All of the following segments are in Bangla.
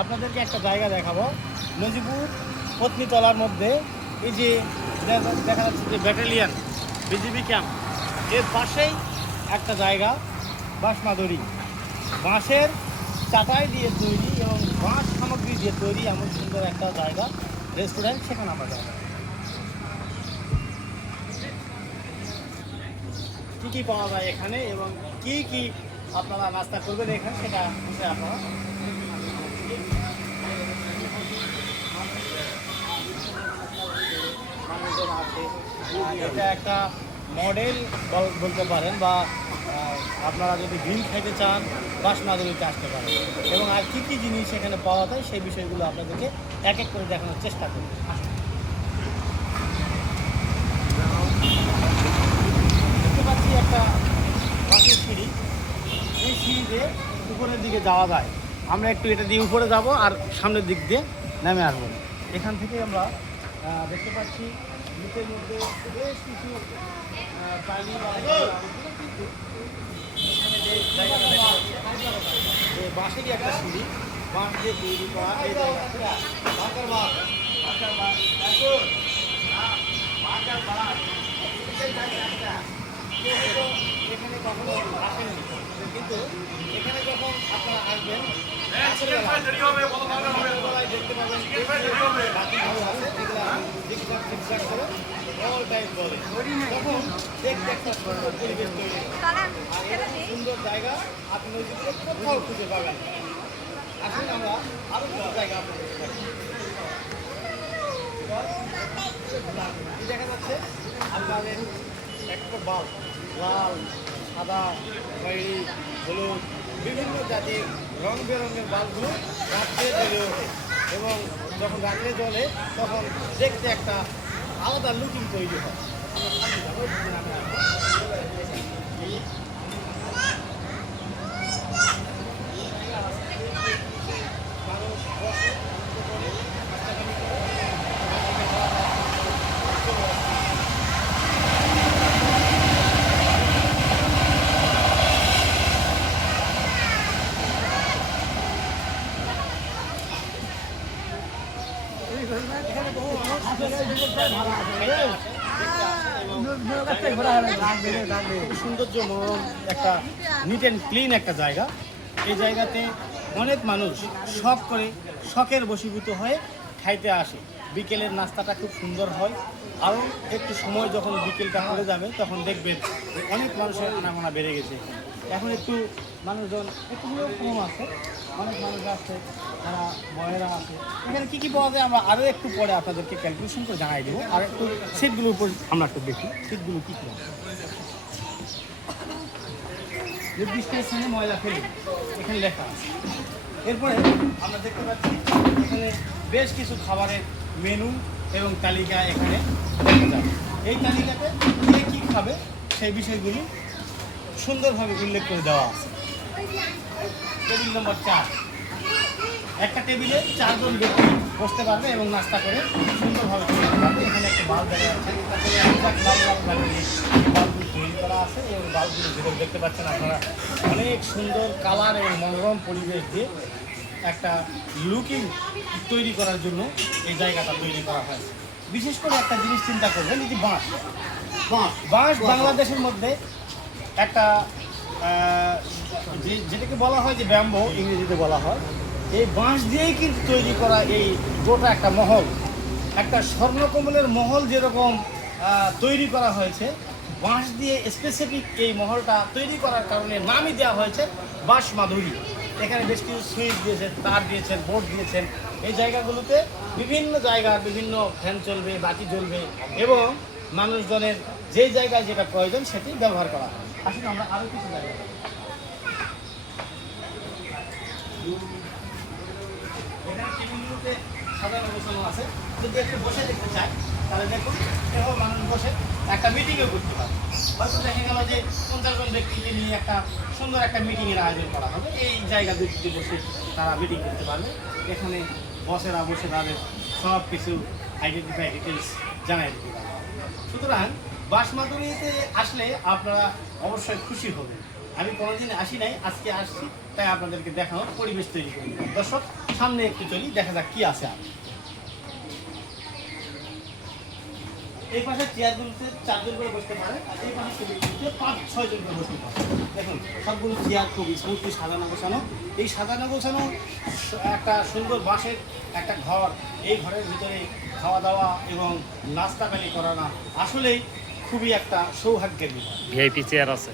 আপনাদেরকে একটা জায়গা দেখাবো। নজিপুর পত্নীতলার মধ্যে এই যে দেখা যাচ্ছে যে ব্যাটালিয়ান বিজিবি ক্যাম্প, এর পাশেই একটা জায়গা বাঁশমাদুরি, বাঁশের চাটাই দিয়ে তৈরি এবং বাঁশ সামগ্রী দিয়ে তৈরি এমন সুন্দর একটা জায়গা, রেস্টুরেন্ট। সেখানে আমরা যাবো। কী কী পাওয়া যায় এখানে এবং কি কি আপনারা নাস্তা করবেন এখানে, সেটা আপনারা এটা একটা মডেল বলতে পারেন, বা আপনারা যদি গ্রিল খাইতে চান বাঁশমাদুরিতে আসতে পারেন। এবং আর কী কী জিনিস এখানে পাওয়া যায় সেই বিষয়গুলো আপনাদেরকে এক এক করে দেখানোর চেষ্টা করব। দেখতে পাচ্ছি একটা বাঁশের সিঁড়ি, এই সিঁড়িতে উপরের দিকে যাওয়া যায়। আমরা একটু এটা দিয়ে উপরে যাব আর সামনের দিক দিয়ে নেমে আসবো। এখান থেকে আমরা দেখতে পাচ্ছি নিচের মধ্যে বেশ কিছু প্রাণী বাঁশেরই একটা সিঁড়ি, বাঁশ দিয়ে তৈরি করা এই এখানে কখনো আসেননি, কিন্তু এখানে যখন আপনারা আসবেন দেখতে পাবেন তখন দেখতে একটা সুন্দর পরিবেশ তৈরি, আর সুন্দর জায়গা আপনি কোথাও খুঁজে পাবেন। আসলে আমরা আরো কিছু জায়গা দেখা যাচ্ছে আপনাদের একটা বাল্ব, লাল, সাদা, খয়েরি, হলুদ, বিভিন্ন জাতির রং বেরঙের বাল্বগুলো রাত্রে জ্বলে ওঠে এবং যখন রাত্রে জ্বলে তখন দেখতে একটা আলাদা লুকিং তৈরি হয়। সৌন্দর্য মনোরম একটা নিট অ্যান্ড ক্লিন একটা জায়গা। এই জায়গাতে অনেক মানুষ শখ করে, শখের বশীভূত হয়ে খাইতে আসে। বিকেলের নাস্তাটা খুব সুন্দর হয়। আরও একটু সময় যখন বিকেলটা পড়ে যাবে তখন দেখবেন অনেক মানুষের আনাগোনা বেড়ে গেছে। এখন একটু মানুষজন একটু কম আছে, অনেক মানুষ আছে, তারা বয়েরা আছে। এখানে কী কী পাওয়া যায় আমরা আরও একটু পরে আপনাদেরকে ক্যালকুলেশন করে জানাই দেবো। আর একটু সিটগুলোর উপর আমরা একটু দেখি সিটগুলো কী কী আছে। নির্দিষ্ট স্থানে ময়লা ফেলি এখানে লেখা আছে। এরপরে আমরা দেখতে পাচ্ছি এখানে বেশ কিছু খাবারের মেনু এবং তালিকা এখানে দেখা যায়। এই তালিকাতে কে কী খাবে সেই বিষয়গুলি সুন্দরভাবে উল্লেখ করে দেওয়া আছে। টেবিল নম্বর 4, একটা টেবিলে 4 জন ব্যক্তি বসতে পারবে এবং নাস্তা করে সুন্দরভাবে খেতে পারবে। এখানে একটা বাল্ব দেখা যাচ্ছে, বাল্বগুলো তৈরি করা আছে এবং বাল্বগুলো ভিতরে দেখতে পাচ্ছেন আপনারা অনেক সুন্দর কালার এবং মনোরম পরিবেশ দিয়ে একটা লুকিং তৈরি করার জন্য এই জায়গাটা তৈরি করা হয়েছে। বিশেষ করে একটা জিনিস চিন্তা করবেন, এই যে বাঁশ, বাঁশ বাংলাদেশের মধ্যে একটা যেটাকে বলা হয় যে ব্যাম্বো ইংরেজিতে বলা হয়, এই বাঁশ দিয়েই কিন্তু তৈরি করা এই গোটা একটা মহল, একটা স্বর্ণকমলের মহল যেরকম তৈরি করা হয়েছে, বাঁশ দিয়ে স্পেসিফিক এই মহলটা তৈরি করার কারণে নামই দেওয়া হয়েছে বাঁশমাদুরি। এখানে বেশ কিছু সুইচ দিয়েছেন, তার দিয়েছেন, বোর্ড দিয়েছেন। এই জায়গাগুলোতে বিভিন্ন জায়গার বিভিন্ন ফ্যান চলবে, বাতি জ্বলবে এবং মানুষজনের যেই জায়গায় যেটা প্রয়োজন সেটি ব্যবহার করা হয়। আসলে আমরা আরও কিছু জায়গা এখানে টেবিলগুলোতে সাজানো গোছানো আছে। যদি একটু বসে দেখতে চাই তাহলে দেখুন এভাবে মানুষ বসে একটা মিটিংও করতে পারে। হয়তো দেখা গেল যে 50 জন ব্যক্তিকে নিয়ে একটা সুন্দর একটা মিটিংয়ের আয়োজন করা হবে, এই জায়গা দুটিতে বসে তারা মিটিং করতে পারবে। এখানে বসেরা বসে তাদের সব কিছু আইডেন্টিফাই ডিটেলস জানাই দিতে পারবে। সুতরাং বাঁশমাদুরিতে আসলে আপনারা অবশ্যই খুশি হবেন। আমি কোনোদিন আসি নাই, আজকে আসছি, তাই আপনাদেরকে দেখানোর পরিবেশ তৈরি করি। দর্শক সামনে একটু চলি, দেখা যাক কি আছে আর। এই পাশে চেয়ারগুলোতে 4 জন করে বসতে পারে, আর এই পাশে টেবিলগুলোতে 5-6 জন করে বসতে পারে। দেখুন সবগুলো চেয়ার খুব স্মুথলি সাজানো গোছানো। এই সাজানো গোছানো একটা সুন্দর বাঁশের একটা ঘর, এই ঘরের ভিতরে খাওয়া দাওয়া এবং নাস্তা পানি করানো আসলেই খুবই একটা সৌভাগ্যের বিষয়। ভিআইপি চেয়ার আছে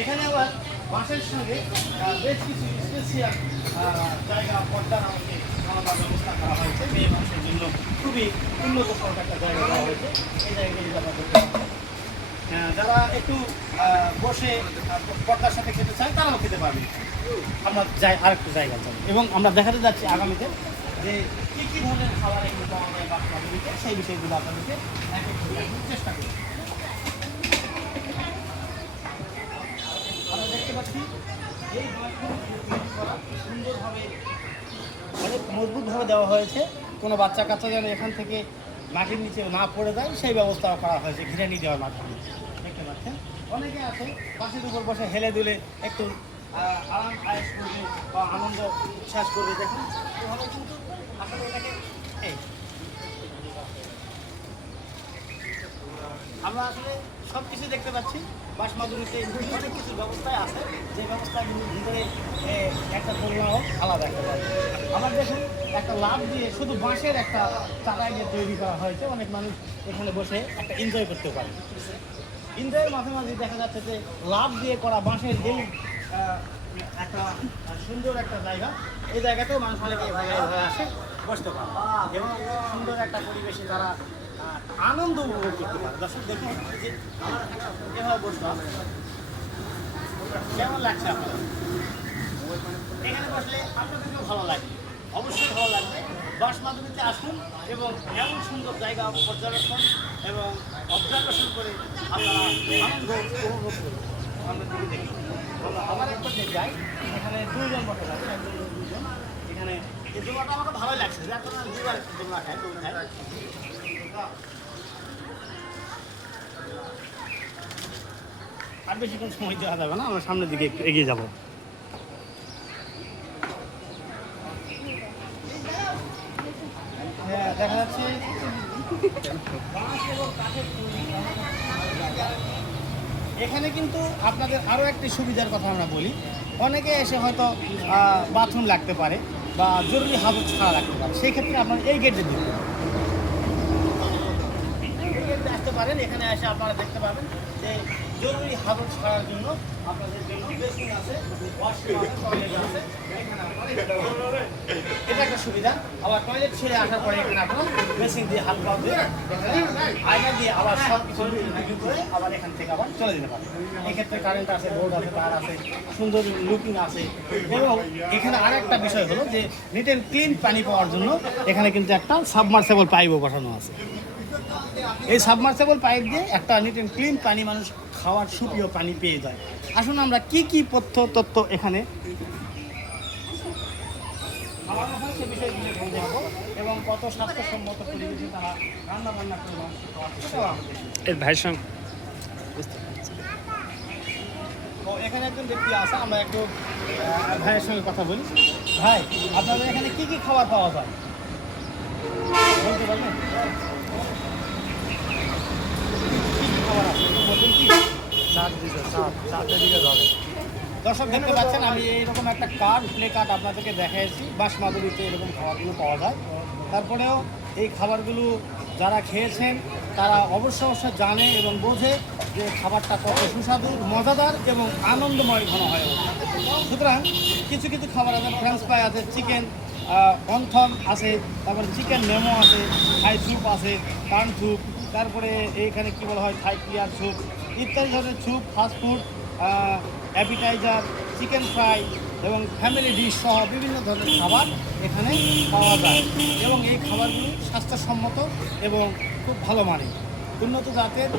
এখানে আবার বাঁশের সঙ্গে বেশ কিছু স্পেশাল জায়গা পর্দার আমাকে খাওয়া ব্যবস্থা করা হয়েছে। মেয়ে মানুষের জন্য খুবই উন্নত সড়ক একটা জায়গা দেওয়া হয়েছে। এই জায়গাগুলি আপনারা দেখতে পাবেন। যারা একটু বসে পর্দার সাথে খেতে চান তারাও খেতে পারবেন। আমরা যাই আরেকটু জায়গা যাবো এবং আমরা দেখাতে যাচ্ছি আগামীতে যে কী কী ধরনের খাবার এগুলো পাওয়া যায় বাচ্চাদেরকে, সেই বিষয়গুলো আপনাদেরকে এক এক করে দেখানোর চেষ্টা করি। আমরা দেখতে পাচ্ছি এই ঘরগুলো করা সুন্দরভাবে অনেক মজবুতভাবে দেওয়া হয়েছে। কোনো বাচ্চা কাচ্চা যেন এখান থেকে মাটির নিচে না পড়ে যায় সেই ব্যবস্থাও করা হয়েছে ঘিরানি দেওয়ার মাধ্যমে। দেখতে পাচ্ছেন অনেকে আছে বাসের উপর বসে হেলে দুলে একটু আরাম আয়েস করবে বা আনন্দ উচ্ছ্বাস করবে। দেখুন এভাবে কিন্তু আসলে এটাকে এই আমরা আসলে সব কিছু দেখতে পাচ্ছি। বাস মাধুরীতে অনেক কিছুর ব্যবস্থায় আছে, যে ব্যবস্থাগুলোর ভিতরে একটা পরিমাণ আলাদা একটা পাবে। আবার দেখুন একটা লাভ দিয়ে শুধু বাঁশের একটা চাকা দিয়ে তৈরি করা হয়েছে, অনেক মানুষ এখানে বসে একটা এনজয় করতে পারে। এনজয়ের মাঝে মাঝে দেখা যাচ্ছে যে লাভ দিয়ে করা বাঁশের এই একটা সুন্দর একটা জায়গা, এই জায়গাতেও মানুষ অনেকে এভাবে আসে বসতে পারে এবং সুন্দর একটা পরিবেশে তারা আনন্দ উপভোগ করতে পারে। দর্শক দেখুন যে আমার এভাবে বসলাম, কেমন লাগছে আপনার? এখানে বসলে আপনাদেরকেও ভালো লাগবে, অবশ্যই ভালো লাগবে। বাস মাধ্যমিতে আসুন এবং এমন সুন্দর জায়গা পর্যবেক্ষণ এবং অবজারভেশন করে আপনারা আনন্দ উপভোগ করুন। আমরা দিকে দেখি আমরা আবার একবার যে যাই, এখানে 2 জন বসে যাচ্ছে, 1 জন 2 জন। এখানে এই দোলাটা আমাকে ভালোই লাগছে, যে এখন আমি 2বার দোলা খাই, আর বেশিক্ষণ সময় দেওয়া যাবে না, আমরা সামনের দিকে একটু এগিয়ে যাব। হ্যাঁ দেখা যাচ্ছে এখানে কিন্তু আপনাদের আরও একটি সুবিধার কথা আমরা বলি। অনেকে এসে হয়তো বাথরুম লাগতে পারে বা জরুরি হাজত ছাড়া লাগতে পারে, সেই ক্ষেত্রে আপনারা এই গেটে দিতে আসতে পারেন। এখানে এসে আপনারা দেখতে পাবেন যে জরুরি হাজত ছাড়ার জন্য আপনাদের জন্য বেসিন আছে, ওয়াশরুম আছে, টয়লেট আছে। এটা একটা সুবিধা। আবার টয়লেট ছেড়ে আসার পরে এখানে আপনারা বেসিন দিয়ে হাত পা দিয়ে আয়না দিয়ে আবার সব কিছু করে আবার এখান থেকে আবার চলে যেতে পারে। এক্ষেত্রে কারেন্ট আছে, বোর্ড আছে, তার আছে, সুন্দর লুকিং আছে। এবং এখানে আর একটা বিষয় হলো যে নিট অ্যান্ড ক্লিন পানি পাওয়ার জন্য এখানে কিন্তু একটা সাবমার্সেবল পাইপও বসানো আছে। এই সাবমার্সেবল পাইপ দিয়ে একটা নিট অ্যান্ড ক্লিন পানি মানুষ খাওয়ার সুপ্রিয় পানি পেয়ে যায়। আসুন আমরা কি কি তথ্য এখানে খাওয়ানো হয় সে বিষয়গুলো বলতে পারবো এবং কত স্বাস্থ্যসম্মত পরিবেশে তারা রান্না বান্না করে মানুষকে খাওয়াচ্ছে সেটাও আমাদের। এর ভাইয়ের সঙ্গে তো এখানে একজন ব্যক্তি আছে, আমরা একটু ভাইয়ের সঙ্গে কথা বলি। ভাই আপনাদের এখানে কি কি খাবার পাওয়া যায় বলতে পারবেন? দর্শক দেখতে পাচ্ছেন আমি এইরকম একটা প্লে কার্ড আপনাদেরকে দেখাইছি। বাস মাধুরীতে এরকম খাবারগুলো পাওয়া যায়। তারপরেও এই খাবারগুলো যারা খেয়েছেন তারা অবশ্যই জানে এবং বোঝে যে খাবারটা কত সুস্বাদু, মজাদার এবং আনন্দময় ঘন হয়। সুতরাং কিছু কিছু খাবার আছে, ফ্রেঞ্চ ফ্রাই আছে, চিকেন অন্থন আছে, তারপরে চিকেন মেমো আছে, থাই স্যুপ আছে, কার্ন স্যুপ, তারপরে এইখানে কী বলা হয় থাই ক্লিয়ার স্যুপ ইত্যাদি ধরনের soup, fast food, appetiser, chicken fry এবং ফ্যামিলি ডিশ সহ বিভিন্ন ধরনের খাবার এখানে পাওয়া যায়। এবং এই খাবারগুলি স্বাস্থ্যসম্মত এবং খুব ভালো মানের, উন্নত জাতের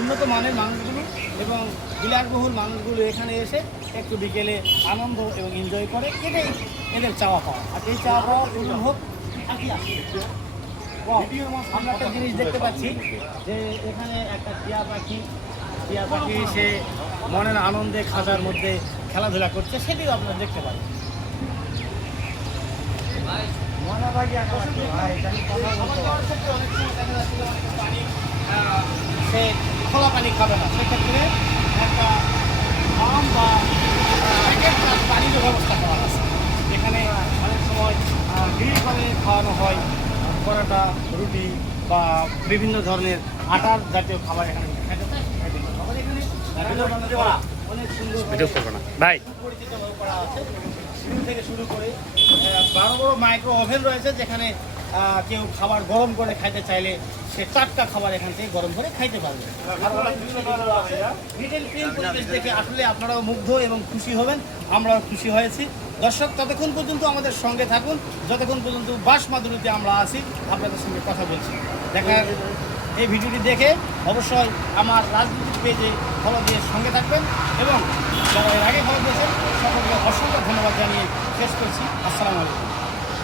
উন্নত মানের মানুষগুলো এবং বিলাসবহুল মানুষগুলো এখানে এসে একটু বিকেলে আনন্দ এবং এনজয় করে, এটাই এদের চাওয়া পাওয়া। আর এই চাওয়া পাওয়া পূরণ হোক আজই আসে। আমরা একটা জিনিস দেখতে পাচ্ছি যে এখানে একটা টিয়া পাখি সে মনের আনন্দে খাঁচার মধ্যে খেলাধুলা করছে, সেটিও আপনারা দেখতে পারেন। সে খোলা পানি খাবে না, সেক্ষেত্রে একটা আম বা প্যাকেট পানির ব্যবস্থা করা আছে। এখানে অনেক সময় গ্রিল করে খাওয়ানো হয় পরোটা, রুটি বা বিভিন্ন ধরনের আটার জাতীয় খাবার এখানে খাইতে পারে। অনেক সুন্দর ভাই পরিচিতভাবে করা আছে। গ্রিল থেকে শুরু করে বড় বড় মাইক্রো ওভেন রয়েছে, যেখানে কেউ খাবার গরম করে খাইতে চাইলে সে টাটকা খাবার এখান থেকে গরম করে খাইতে পারবে। রিটেল ক্লিন পরিবেশ দেখে আসলে আপনারাও মুগ্ধ এবং খুশি হবেন, আমরাও খুশি হয়েছি। দর্শক, ততক্ষণ পর্যন্ত আমাদের সঙ্গে থাকুন, যতক্ষণ পর্যন্ত বাস মাদুরিতে আমরা আছি আপনাদের সঙ্গে কথা বলছি। দেখার এই ভিডিওটি দেখে অবশ্যই আমার রাজনৈতিক পেজে ফলো দিয়ে সঙ্গে থাকবেন, এবং যারা এর আগে ফলো দিয়েছেন সকলকে অসংখ্য ধন্যবাদ জানিয়ে শেষ করছি। আসসালামু আলাইকুম।